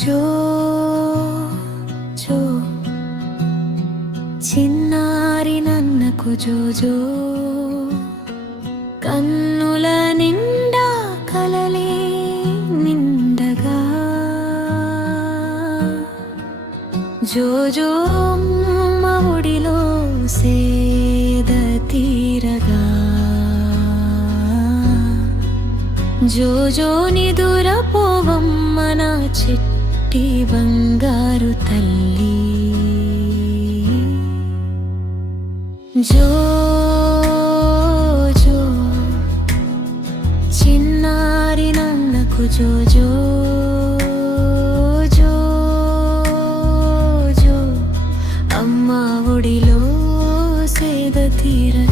జో చిన్నారి నన్నకు జోజో. కన్నుల నిండా కలలే నిండగా. జోజో అమ్మ ఒడిలో సేద తీరగా. జోజో నిదుర పోవమ్మ నా చెట్టు బంగారు తల్లి. జో జో చిన్నారి నన్నకు జో జో జో జో. అమ్మ ఒడిలో సేద తీరగా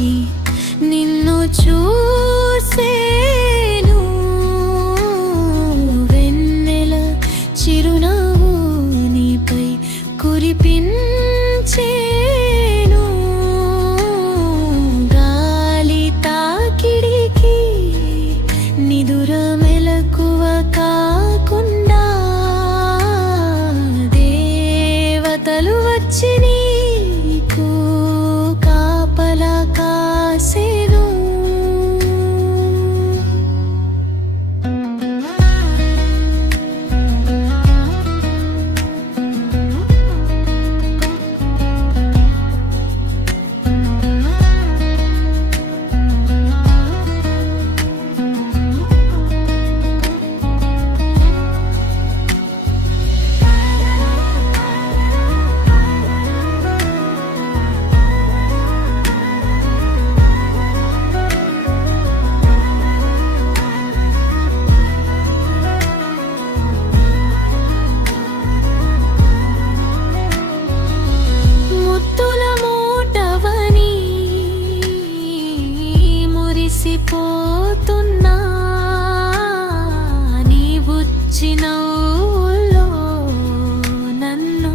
వచ్చి నిన్ను చూసేను. వెన్నెల చిరునవ్వు నీపై కురిపించేను మురిసిపోతున్నా నీ బుచ్చినవుల్లో నన్ను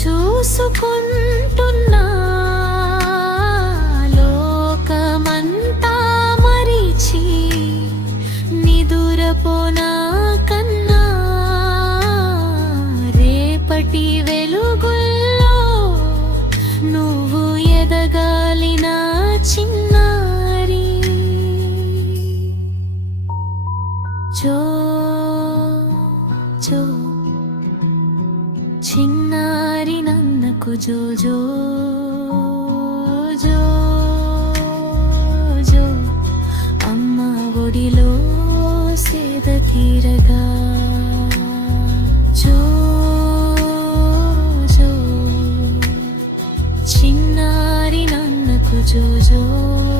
చూసుకుంటున్నా. లోకమంతా మరిచి నిదురపోనా కన్నా. రేపటి వెలుగుల్లో నువ్వు జో చిన్నారి నన్నకు జో జో జో అమ్మ ఒడిలో సేద తీరగా. జో జో. చిన్నారి నన్నకు జో.